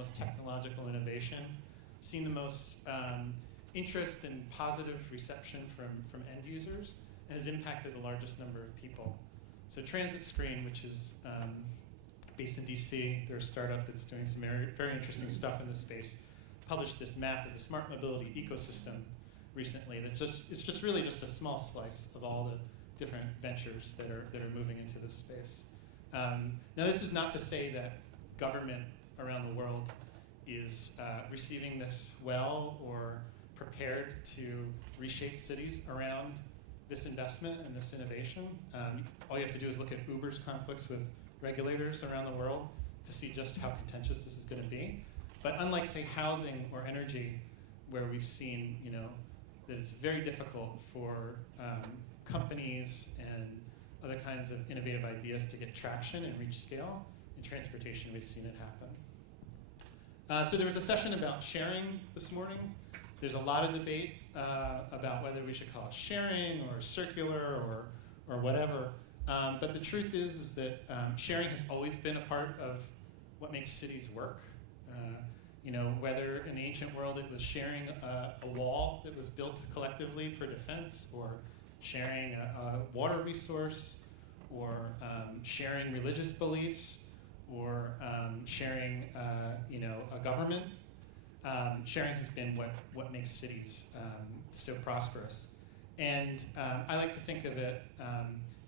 most technological innovation, seen the most interest and positive reception from end users, and has impacted the largest number of people. So Transit Screen, which is based in DC, they're a startup that's doing some very interesting stuff in this space, published this map of the smart mobility ecosystem recently. It's just really just a small slice of all the different ventures that are moving into this space. Now, this is not to say that government around the world is receiving this well or prepared to reshape cities around this investment and this innovation. All you have to do is look at Uber's conflicts with regulators around the world to see just how contentious this is going to be. But unlike, say, housing or energy, where we've seen, that it's very difficult for companies and other kinds of innovative ideas to get traction and reach scale, in transportation we've seen it happen. So there was a session about sharing this morning. There's a lot of debate about whether we should call it sharing or circular or whatever. But the truth is that sharing has always been a part of what makes cities work. Whether in the ancient world it was sharing a wall that was built collectively for defense, or sharing a water resource, or sharing religious beliefs, or sharing a government. Sharing has been what makes cities so prosperous. And I like to think of it,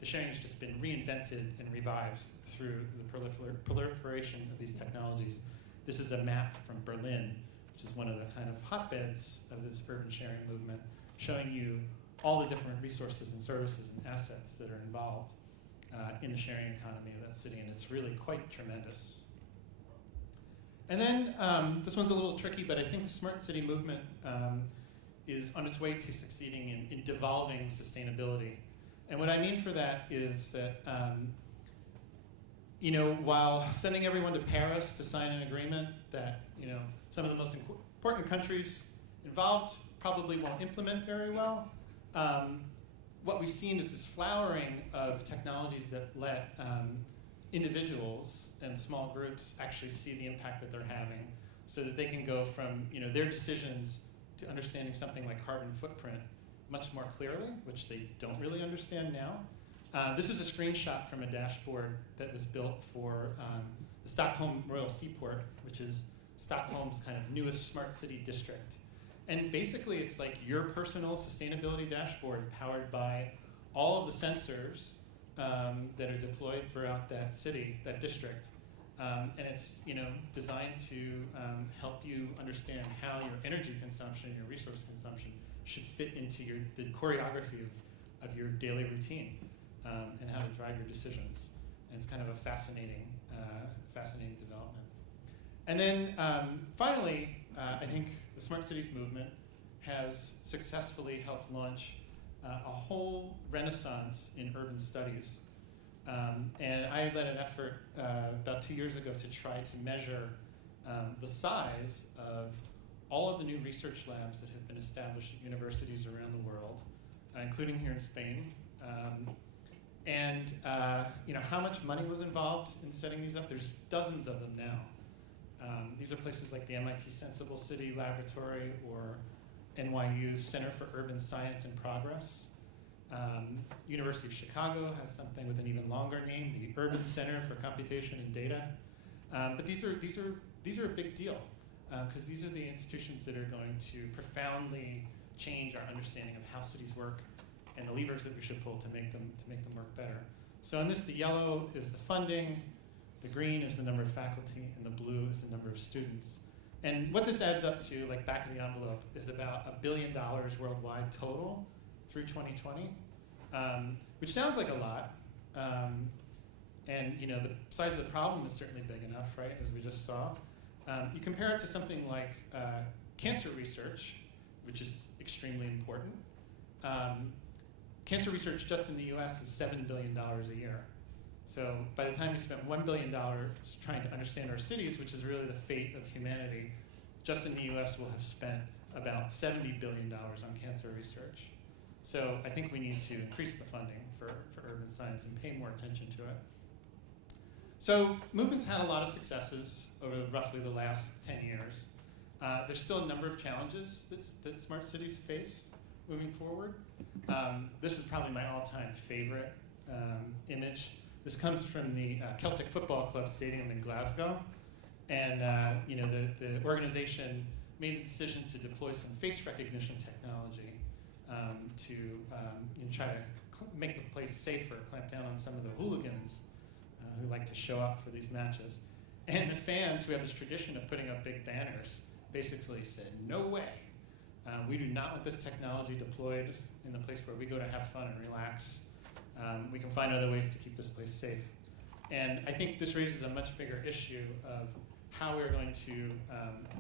the sharing has just been reinvented and revived through the proliferation of these technologies. This is a map from Berlin, which is one of the kind of hotbeds of this urban sharing movement, showing you all the different resources and services and assets that are involved in the sharing economy of that city, and it's really quite tremendous. And then this one's a little tricky, but I think the smart city movement is on its way to succeeding in devolving sustainability. And what I mean for that is that while sending everyone to Paris to sign an agreement that some of the most important countries involved probably won't implement very well, what we've seen is this flowering of technologies that let individuals and small groups actually see the impact that they're having, so that they can go from their decisions to understanding something like carbon footprint much more clearly, which they don't really understand now. This is a screenshot from a dashboard that was built for the Stockholm Royal Seaport, which is Stockholm's kind of newest smart city district. And basically it's like your personal sustainability dashboard powered by all of the sensors that are deployed throughout that city, that district. And it's designed to help you understand how your energy consumption, your resource consumption should fit into the choreography of your daily routine, and how to drive your decisions. And it's kind of a fascinating development. And then finally, I think the Smart Cities movement has successfully helped launch a whole renaissance in urban studies. And I led an effort about 2 years ago to try to measure the size of all of the new research labs that have been established at universities around the world, including here in Spain. And how much money was involved in setting these up. There's dozens of them now. These are places like the MIT Sensible City Laboratory or NYU's Center for Urban Science and Progress. University of Chicago has something with an even longer name, the Urban Center for Computation and Data. But these are a big deal, because these are the institutions that are going to profoundly change our understanding of how cities work and the levers that we should pull to make them work better. So in this, the yellow is the funding, the green is the number of faculty, and the blue is the number of students. And what this adds up to, like back of the envelope, is about $1 billion worldwide total through 2020, which sounds like a lot. And the size of the problem is certainly big enough, right, as we just saw. You compare it to something like cancer research, which is extremely important. Cancer research just in the US is $7 billion a year. So by the time we spent $1 billion trying to understand our cities, which is really the fate of humanity, just in the US we'll have spent about $70 billion on cancer research. So I think we need to increase the funding for urban science and pay more attention to it. So movement's had a lot of successes over roughly the last 10 years. There's still a number of challenges that smart cities face moving forward. This is probably my all-time favorite image. This comes from the Celtic Football Club Stadium in Glasgow. And the organization made the decision to deploy some face recognition technology to try to make the place safer, clamp down on some of the hooligans who like to show up for these matches. And the fans, who have this tradition of putting up big banners, basically said, no way. We do not want this technology deployed in the place where we go to have fun and relax. We can find other ways to keep this place safe. And I think this raises a much bigger issue of how we're going to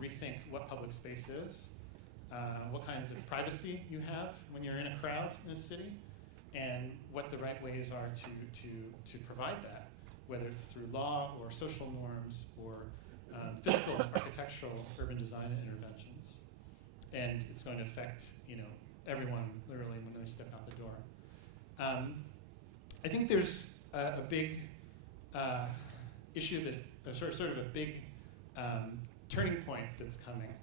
rethink what public space is, what kinds of privacy you have when you're in a crowd in a city, and what the right ways are to provide that, whether it's through law or social norms or physical and architectural urban design interventions. And it's going to affect everyone literally when they step out the door. I think there's a big issue that sort of a big turning point that's coming.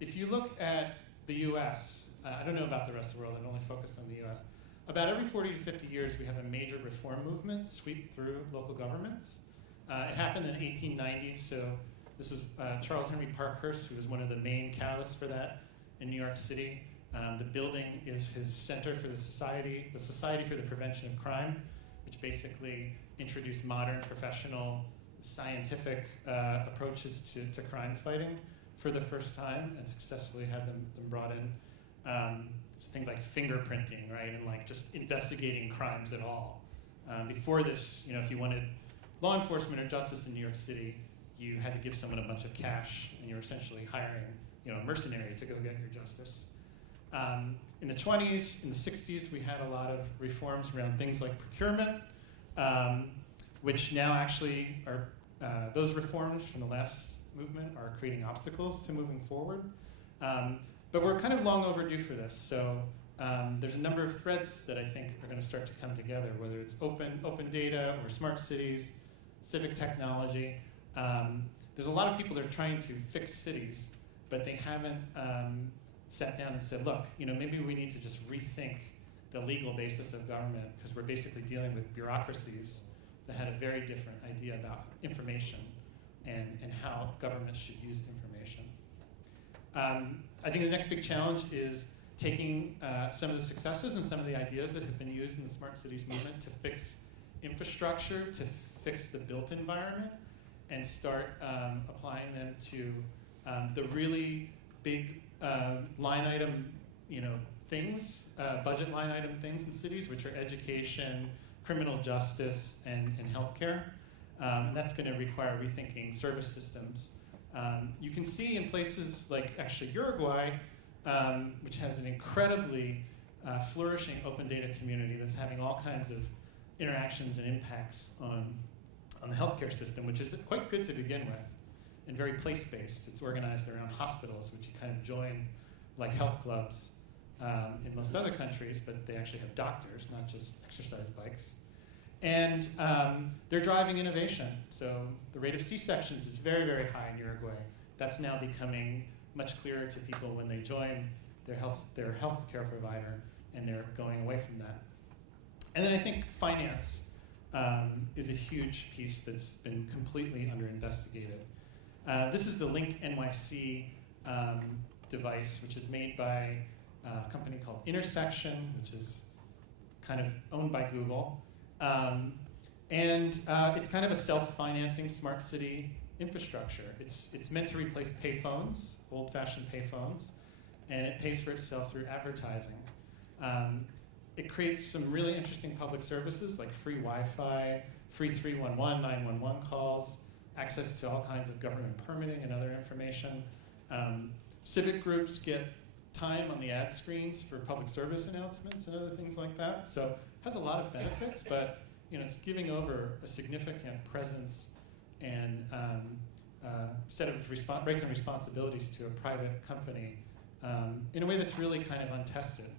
If you look at the US, I don't know about the rest of the world, I've only focused on the US. About every 40 to 50 years, we have a major reform movement sweep through local governments. It happened in the 1890s, so this is Charles Henry Parkhurst, who was one of the main catalysts for that in New York City. The building is his center for the Society for the Prevention of Crime, which basically introduced modern, professional, scientific approaches to crime fighting for the first time and successfully had them brought in. Things like fingerprinting, right, and like just investigating crimes at all. Before this, if you wanted law enforcement or justice in New York City, you had to give someone a bunch of cash, and you were essentially hiring, a mercenary to go get your justice. In the 20s, in the 60s, we had a lot of reforms around things like procurement, which now actually are, those reforms from the last movement are creating obstacles to moving forward. But we're kind of long overdue for this. So there's a number of threads that I think are going to start to come together, whether it's open data or smart cities, civic technology. There's a lot of people that are trying to fix cities, but they haven't sat down and said, look, maybe we need to just rethink the legal basis of government, because we're basically dealing with bureaucracies that had a very different idea about information and how government should use information. I think the next big challenge is taking some of the successes and some of the ideas that have been used in the smart cities movement to fix infrastructure, to fix the built environment, and start applying them to the really big line item, things, budget line item things in cities, which are education, criminal justice, and healthcare. And that's going to require rethinking service systems. You can see in places like actually Uruguay, which has an incredibly flourishing open data community that's having all kinds of interactions and impacts on the healthcare system, which is quite good to begin with, and very place-based. It's organized around hospitals, which you kind of join like health clubs in most other countries, but they actually have doctors, not just exercise bikes. And they're driving innovation. So the rate of C-sections is very, very high in Uruguay. That's now becoming much clearer to people when they join their health care provider, and they're going away from that. And then I think finance is a huge piece that's been completely under-investigated. This is the Link NYC device, which is made by a company called Intersection, which is kind of owned by Google. It's kind of a self-financing smart city infrastructure. It's meant to replace payphones, old-fashioned payphones, and it pays for itself through advertising. It creates some really interesting public services like free Wi-Fi, free 311, 911 calls, access to all kinds of government permitting and other information. Civic groups get time on the ad screens for public service announcements and other things like that. So it has a lot of benefits, but it's giving over a significant presence and set of rights and responsibilities to a private company in a way that's really kind of untested.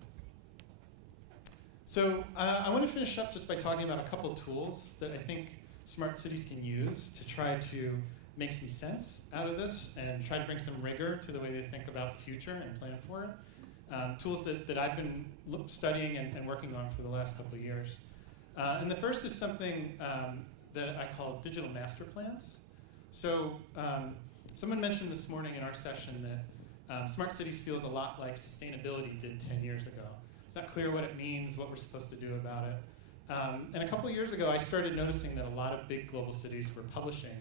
So I want to finish up just by talking about a couple tools that I think smart cities can use to try to make some sense out of this and try to bring some rigor to the way they think about the future and plan for it. Tools that I've been studying and working on for the last couple of years. And the first is something that I call digital master plans. So someone mentioned this morning in our session that smart cities feels a lot like sustainability did 10 years ago. It's not clear what it means, what we're supposed to do about it. And a couple of years ago, I started noticing that a lot of big global cities were publishing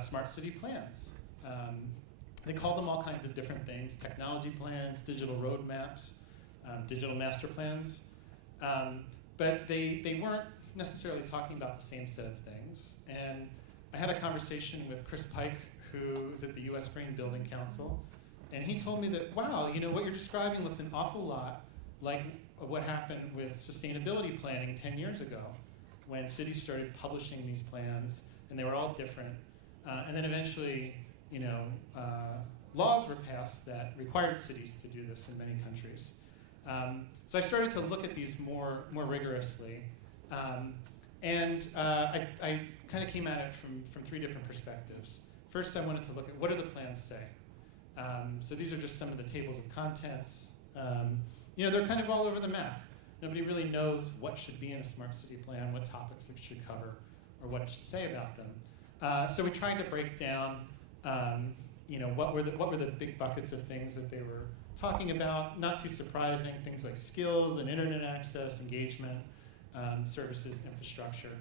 smart city plans. They called them all kinds of different things: technology plans, digital roadmaps, digital master plans. But they weren't necessarily talking about the same set of things. And I had a conversation with Chris Pike, who is at the US Green Building Council, and he told me that, wow, what you're describing looks an awful lot like what happened with sustainability planning 10 years ago, when cities started publishing these plans, and they were all different. And then eventually, laws were passed that required cities to do this in many countries. So I started to look at these more rigorously. And I kind of came at it from three different perspectives. First, I wanted to look at what do the plans say. So these are just some of the tables of contents. They're kind of all over the map. Nobody really knows what should be in a smart city plan, what topics it should cover, or what it should say about them. So we tried to break down, what were the big buckets of things that they were talking about. Not too surprising, things like skills and internet access, engagement, services, infrastructure.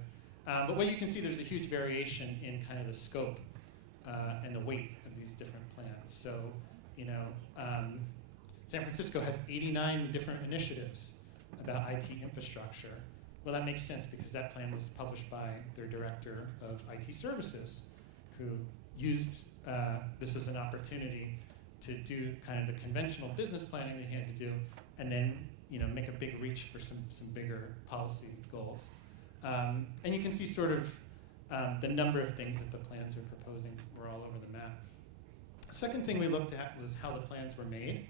But what you can see, there's a huge variation in kind of the scope and the weight of these different plans. So, San Francisco has 89 different initiatives about IT infrastructure. Well, that makes sense because that plan was published by their director of IT services, who used this as an opportunity to do kind of the conventional business planning that he had to do, and then make a big reach for some bigger policy goals. And you can see sort of the number of things that the plans are proposing were all over the map. The second thing we looked at was how the plans were made.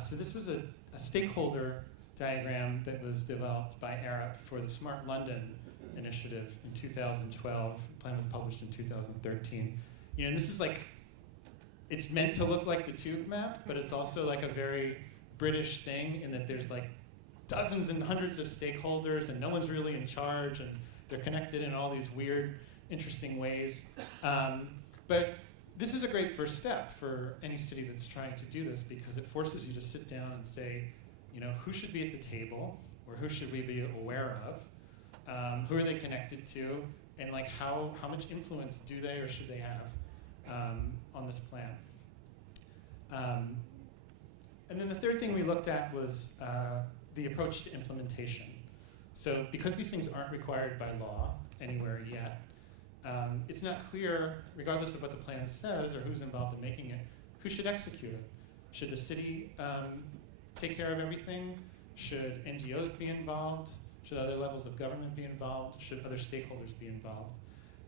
So this was a stakeholder diagram that was developed by Arup for the Smart London initiative in 2012. The plan was published in 2013. This is it's meant to look like the tube map, but it's also like a very British thing in that there's dozens and hundreds of stakeholders and no one's really in charge, and they're connected in all these weird, interesting ways. But this is a great first step for any city that's trying to do this, because it forces you to sit down and say, who should be at the table, or who should we be aware of? Who are they connected to? And how much influence do they or should they have on this plan? And then the third thing we looked at was the approach to implementation. So because these things aren't required by law anywhere yet, it's not clear, regardless of what the plan says or who's involved in making it, who should execute it. Should the city take care of everything? Should NGOs be involved? Should other levels of government be involved? Should other stakeholders be involved?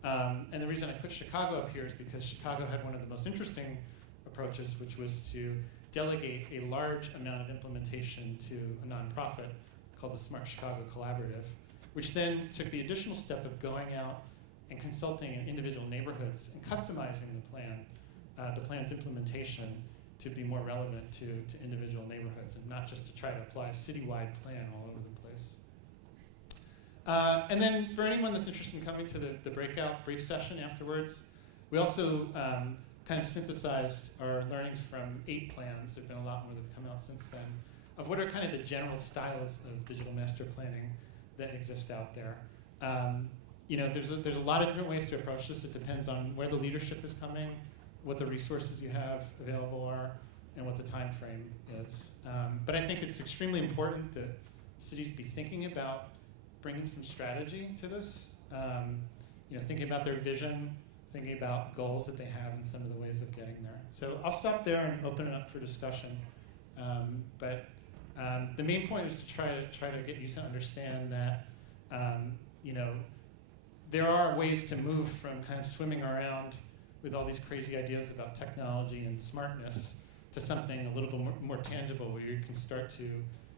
And the reason I put Chicago up here is because Chicago had one of the most interesting approaches, which was to delegate a large amount of implementation to a nonprofit called the Smart Chicago Collaborative, which then took the additional step of going out and consulting in individual neighborhoods and customizing the plan's implementation to be more relevant to individual neighborhoods, and not just to try to apply a citywide plan all over the place. And then for anyone that's interested in coming to the breakout brief session afterwards, we also kind of synthesized our learnings from 8 plans. There have been a lot more that have come out since then, of what are kind of the general styles of digital master planning that exist out there. There's a lot of different ways to approach this. It depends on where the leadership is coming, what the resources you have available are, and what the time frame is. But I think it's extremely important that cities be thinking about bringing some strategy to this, thinking about their vision, thinking about goals that they have and some of the ways of getting there. So I'll stop there and open it up for discussion. But the main point is to try to get you to understand that there are ways to move from kind of swimming around with all these crazy ideas about technology and smartness to something a little bit more tangible, where you can start to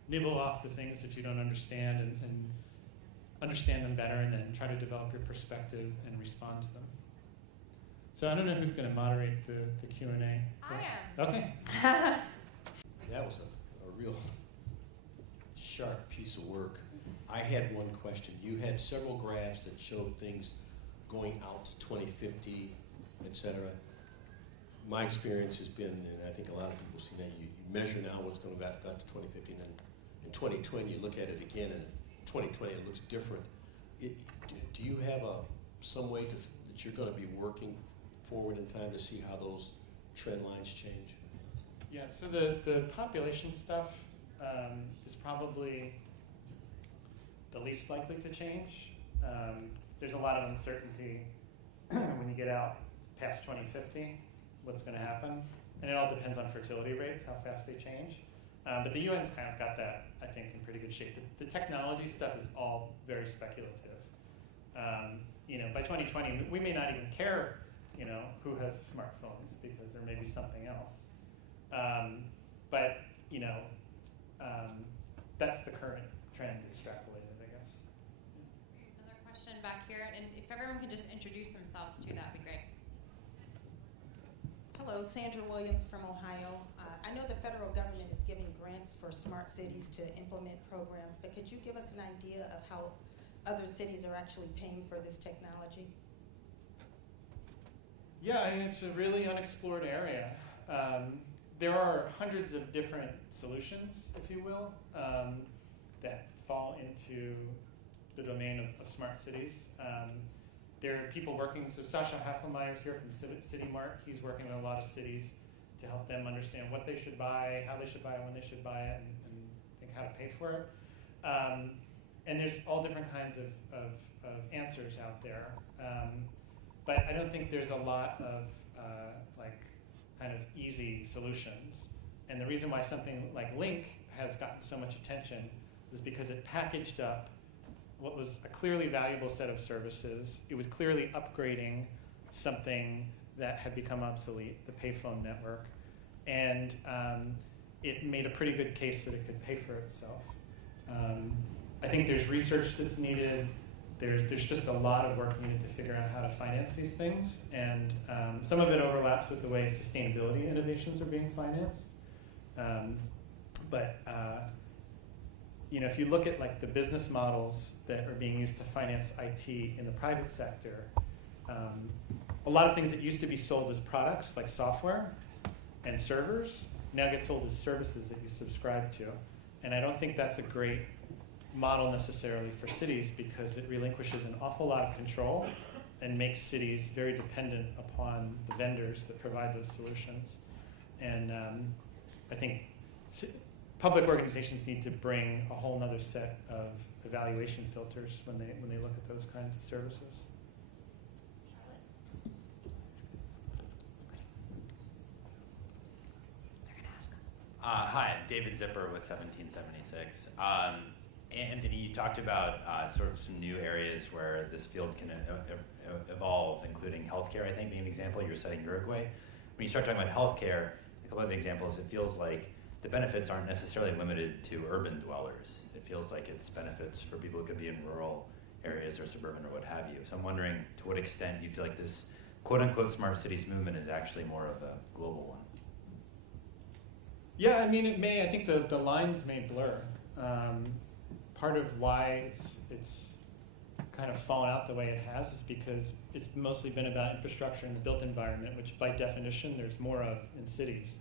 nibble off the things that you don't understand and understand them better, and then try to develop your perspective and respond to them. So I don't know who's going to moderate the Q&A. I am. Okay. That was a real sharp piece of work. I had one question. You had several graphs that showed things going out to 2050, et cetera. My experience has been, and I think a lot of people see that, you measure now what's going to go out to 2050, and then in 2020 you look at it again, and in 2020 it looks different. Do you have some way that you're going to be working forward in time to see how those trend lines change? Yeah, so the population stuff is probably the least likely to change. There's a lot of uncertainty when you get out past 2050, what's going to happen. And it all depends on fertility rates, how fast they change. But the UN's kind of got that, I think, in pretty good shape. The technology stuff is all very speculative. By 2020, we may not even care, who has smartphones, because there may be something else. That's the current trend extrapolated, I guess. Another question back here, and if everyone could just introduce themselves too, that'd be great. Hello, Sandra Williams from Ohio. I know the federal government is giving grants for smart cities to implement programs, but could you give us an idea of how other cities are actually paying for this technology? Yeah, I mean, it's a really unexplored area. There are hundreds of different solutions, if you will, that fall into the domain of smart cities. There are people working, so Sasha Hasselmeyer's here from City Mart. He's working with a lot of cities to help them understand what they should buy, how they should buy it, when they should buy it, and think how to pay for it. And there's all different kinds of answers out there. But I don't think there's a lot of kind of easy solutions. And the reason why something like Link has gotten so much attention is because it packaged up what was a clearly valuable set of services. It was clearly upgrading something that had become obsolete, the payphone network. And it made a pretty good case that it could pay for itself. I think there's research that's needed. There's just a lot of work needed to figure out how to finance these things, and some of it overlaps with the way sustainability innovations are being financed. If you look at the business models that are being used to finance IT in the private sector, a lot of things that used to be sold as products, like software and servers, now get sold as services that you subscribe to. And I don't think that's a great model necessarily for cities, because it relinquishes an awful lot of control and makes cities very dependent upon the vendors that provide those solutions. And I think public organizations need to bring a whole other set of evaluation filters when they look at those kinds of services. Hi, David Zipper with 1776. Anthony, you talked about sort of some new areas where this field can evolve, including healthcare, I think, being an example. You're citing Uruguay. When you start talking about healthcare, a couple of examples, it feels like the benefits aren't necessarily limited to urban dwellers. It feels like it's benefits for people who could be in rural areas or suburban or what have you. So I'm wondering to what extent you feel like this quote-unquote smart cities movement is actually more of a global one. Yeah, I mean, it may. I think the lines may blur. Part of why it's kind of fallen out the way it has is because it's mostly been about infrastructure and the built environment, which by definition there's more of in cities.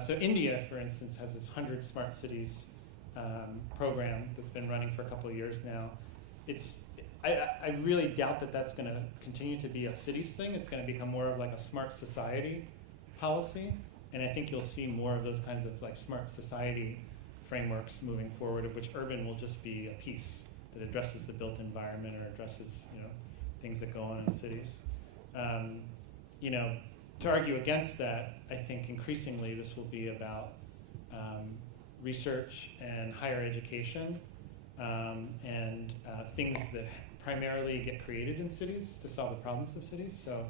So India, for instance, has this 100 Smart Cities program that's been running for a couple of years now. I really doubt that that's going to continue to be a cities thing. It's going to become more of like a smart society policy, and I think you'll see more of those kinds of smart society frameworks moving forward, of which urban will just be a piece that addresses the built environment or addresses things that go on in cities. To argue against that, I think increasingly this will be about research and higher education and things that primarily get created in cities to solve the problems of cities. So,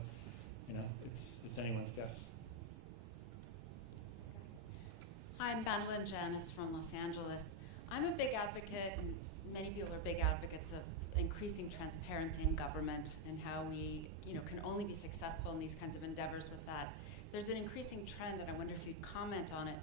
it's anyone's guess. Hi, I'm Madeline Janice from Los Angeles. I'm a big advocate, and many people are big advocates of increasing transparency in government and how we, can only be successful in these kinds of endeavors with that. There's an increasing trend, and I wonder if you'd comment on it,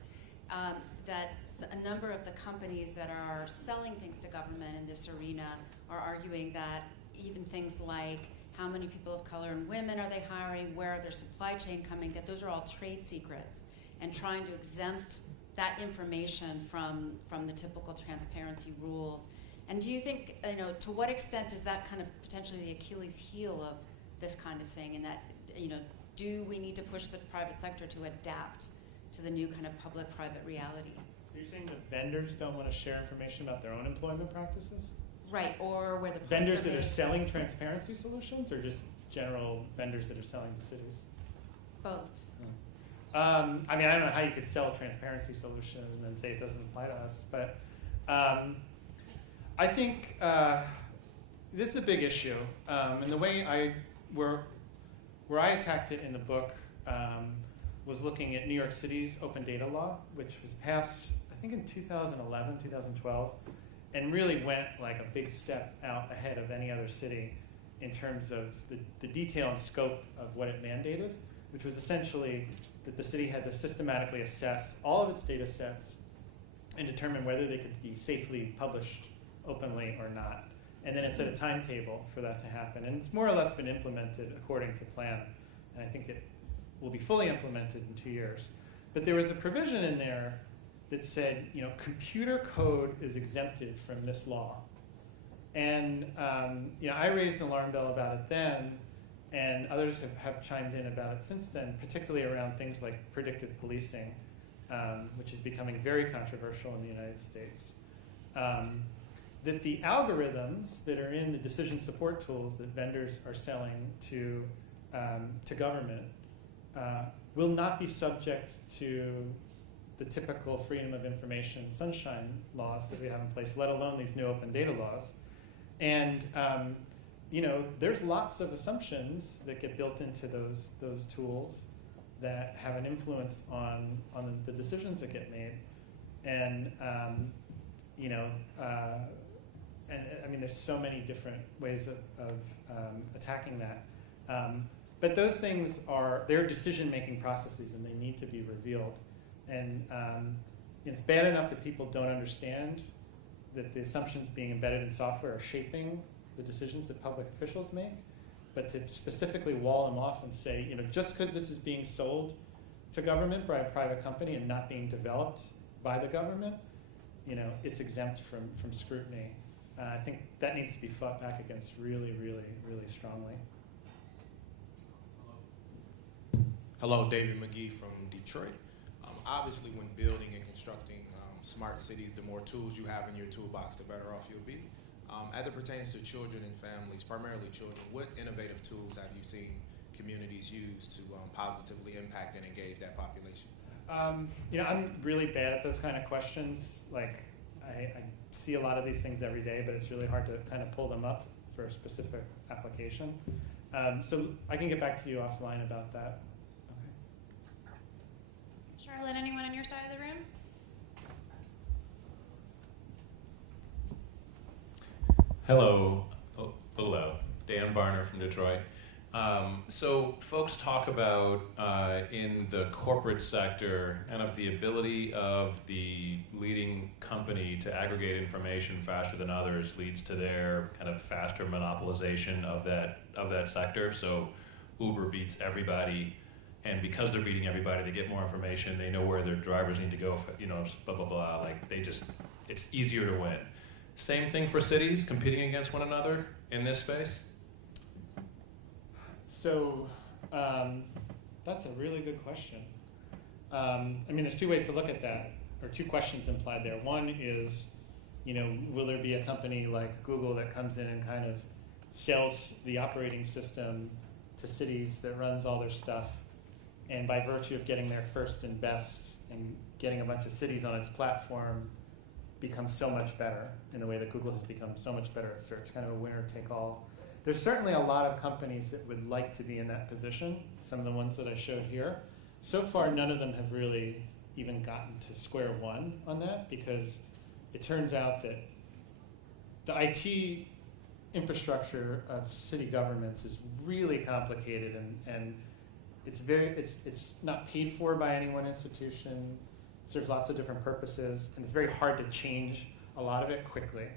that a number of the companies that are selling things to government in this arena are arguing that even things like how many people of color and women are they hiring, where are their supply chain coming, that those are all trade secrets, and trying to exempt that information from the typical transparency rules. And do you think, to what extent is that kind of potentially the Achilles heel of this kind of thing, and that, do we need to push the private sector to adapt to the new kind of public-private reality? So you're saying that vendors don't want to share information about their own employment practices? Right, or where the vendors that are selling transparency solutions, or just general vendors that are selling to cities? Both. I mean, I don't know how you could sell a transparency solution and then say it doesn't apply to us, but I think this is a big issue, and the way where I attacked it in the book was looking at New York City's open data law, which was passed, I think, in 2011, 2012, and really went like a big step out ahead of any other city in terms of the detail and scope of what it mandated, which was essentially that the city had to systematically assess all of its data sets and determine whether they could be safely published openly or not. And then it set a timetable for that to happen. And it's more or less been implemented according to plan. And I think it will be fully implemented in 2 years. But there was a provision in there that said, computer code is exempted from this law. And I raised an alarm bell about it then, and others have chimed in about it since then, particularly around things like predictive policing, which is becoming very controversial in the United States. That the algorithms that are in the decision support tools that vendors are selling to government will not be subject to the typical freedom of information sunshine laws that we have in place, let alone these new open data laws. And there's lots of assumptions that get built into those tools that have an influence on the decisions that get made. And and I mean, there's so many different ways of attacking that. But those things they're decision-making processes, and they need to be revealed. And it's bad enough that people don't understand that the assumptions being embedded in software are shaping the decisions that public officials make, but to specifically wall them off and say, just because this is being sold to government by a private company and not being developed by the government, it's exempt from scrutiny. I think that needs to be fought back against really, really, really strongly. Hello, David McGee from Detroit. Obviously, when building and constructing smart cities, the more tools you have in your toolbox, the better off you'll be. As it pertains to children and families, primarily children, what innovative tools have you seen communities use to positively impact and engage that population? I'm really bad at those kind of questions. Like, I see a lot of these things every day, but it's really hard to kind of pull them up for a specific application. So I can get back to you offline about that. Okay. Charlotte, anyone on your side of the room? Hello. Dan Barner from Detroit. So folks talk about in the corporate sector kind of the ability of the leading company to aggregate information faster than others leads to their kind of faster monopolization of that sector. So Uber beats everybody, and because they're beating everybody, they get more information. They know where their drivers need to go. Blah blah blah. Like it's easier to win. Same thing for cities competing against one another in this space? So that's a really good question. I mean, there's two ways to look at that, or two questions implied there. One is, will there be a company like Google that comes in and kind of sells the operating system to cities that runs all their stuff, and by virtue of getting there first and best and getting a bunch of cities on its platform becomes so much better in the way that Google has become so much better at search, kind of a winner-take-all. There's certainly a lot of companies that would like to be in that position, some of the ones that I showed here. So far, none of them have really even gotten to square one on that, because it turns out that the IT infrastructure of city governments is really complicated, and it's not paid for by any one institution. It serves lots of different purposes, and it's very hard to change a lot of it quickly.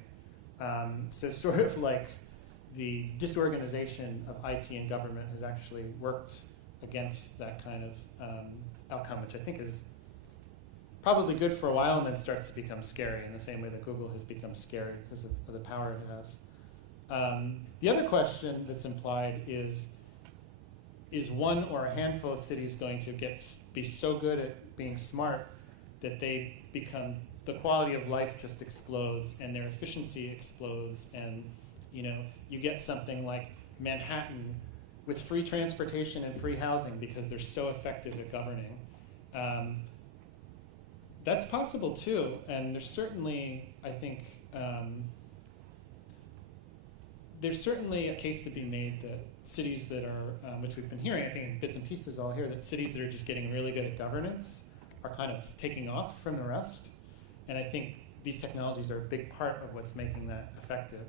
So sort of like the disorganization of IT and government has actually worked against that kind of outcome, which I think is probably good for a while and then starts to become scary in the same way that Google has become scary because of the power it has. The other question that's implied is one or a handful of cities going to be so good at being smart that they become, the quality of life just explodes and their efficiency explodes, and you get something like Manhattan with free transportation and free housing because they're so effective at governing. That's possible too, and there's certainly, I think, there's certainly a case to be made that cities that are, which we've been hearing, I think in bits and pieces all here, that cities that are just getting really good at governance are kind of taking off from the rest. And I think these technologies are a big part of what's making that effective.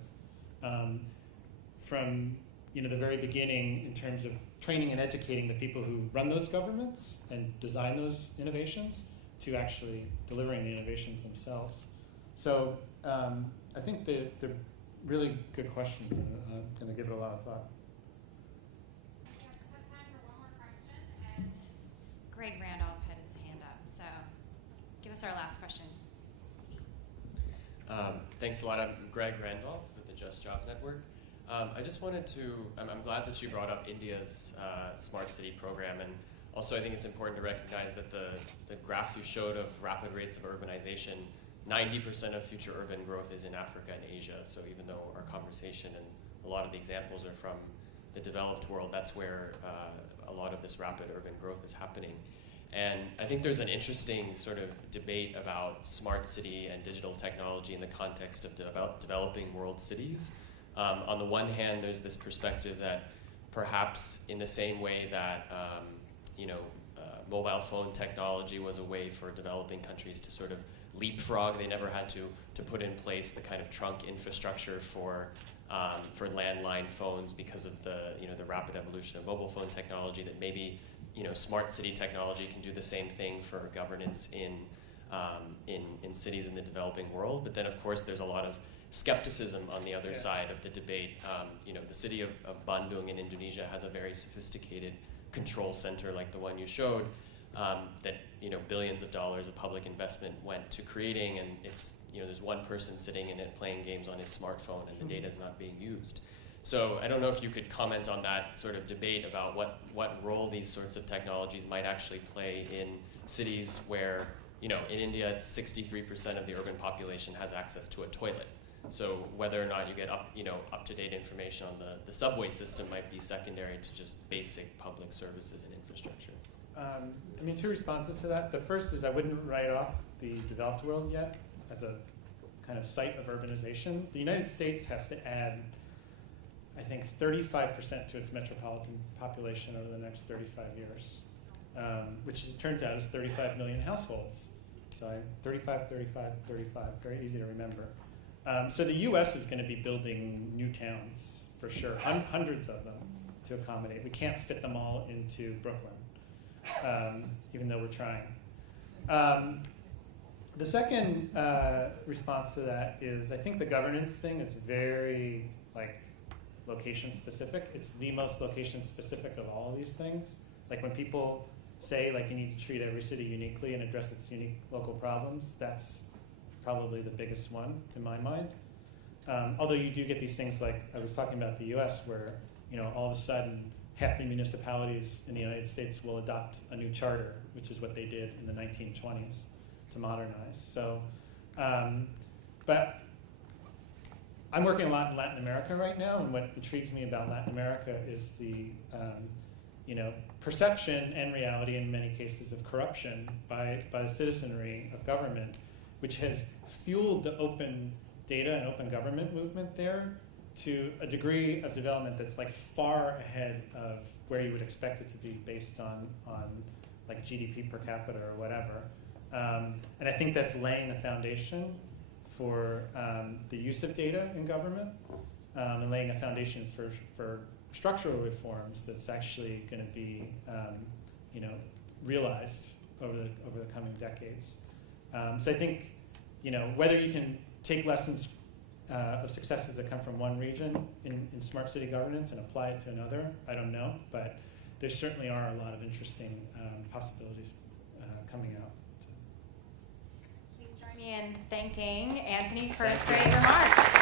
From the very beginning in terms of training and educating the people who run those governments and design those innovations to actually delivering the innovations themselves. So I think they're really good questions, and I'm going to give it a lot of thought. We have time for one more question, and Greg Randolph had his hand up, so give us our last question. Thanks a lot. I'm Greg Randolph with the Just Jobs Network. I just wanted to, I'm glad that you brought up India's Smart City program, and also I think it's important to recognize that the graph you showed of rapid rates of urbanization, 90% of future urban growth is in Africa and Asia. So even though our conversation and a lot of the examples are from the developed world, that's where a lot of this rapid urban growth is happening. And I think there's an interesting sort of debate about smart city and digital technology in the context of developing world cities. On the one hand, there's this perspective that perhaps in the same way that mobile phone technology was a way for developing countries to sort of leapfrog. They never had to put in place the kind of trunk infrastructure for landline phones because of the rapid evolution of mobile phone technology. That maybe smart city technology can do the same thing for governance in cities in the developing world. But then of course there's a lot of skepticism on the other side of the debate. The city of Bandung in Indonesia has a very sophisticated control center like the one you showed, that billions of dollars of public investment went to creating, and it's there's one person sitting in it playing games on his smartphone, and the data is not being used. So I don't know if you could comment on that sort of debate about what role these sorts of technologies might actually play in cities where in India 63% of the urban population has access to a toilet. So whether or not you get up-to-date information on the subway system might be secondary to just basic public services and infrastructure. Two responses to that. The first is I wouldn't write off the developed world yet as a kind of site of urbanization. The United States has to add, I think, 35% to its metropolitan population over the next 35 years, which it turns out is 35 million households. So 35, 35, 35, very easy to remember. So the US is going to be building new towns, for sure, hundreds of them to accommodate. We can't fit them all into Brooklyn, even though we're trying. The second response to that is I think the governance thing is very location specific. It's the most location specific of all of these things. Like when people say you need to treat every city uniquely and address its unique local problems, that's probably the biggest one in my mind. Although you do get these things like I was talking about the US where all of a sudden half the municipalities in the United States will adopt a new charter, which is what they did in the 1920s to modernize. So, but I'm working a lot in Latin America right now, and what intrigues me about Latin America is the perception and reality in many cases of corruption by the citizenry of government, which has fueled the open data and open government movement there to a degree of development that's far ahead of where you would expect it to be based on GDP per capita or whatever. And I think that's laying the foundation for the use of data in government and laying a foundation for structural reforms that's actually going to be realized over the coming decades. So I think whether you can take lessons of successes that come from one region in smart city governance and apply it to another, I don't know, but there certainly are a lot of interesting possibilities coming out. Please join me in thanking Anthony for his great remarks.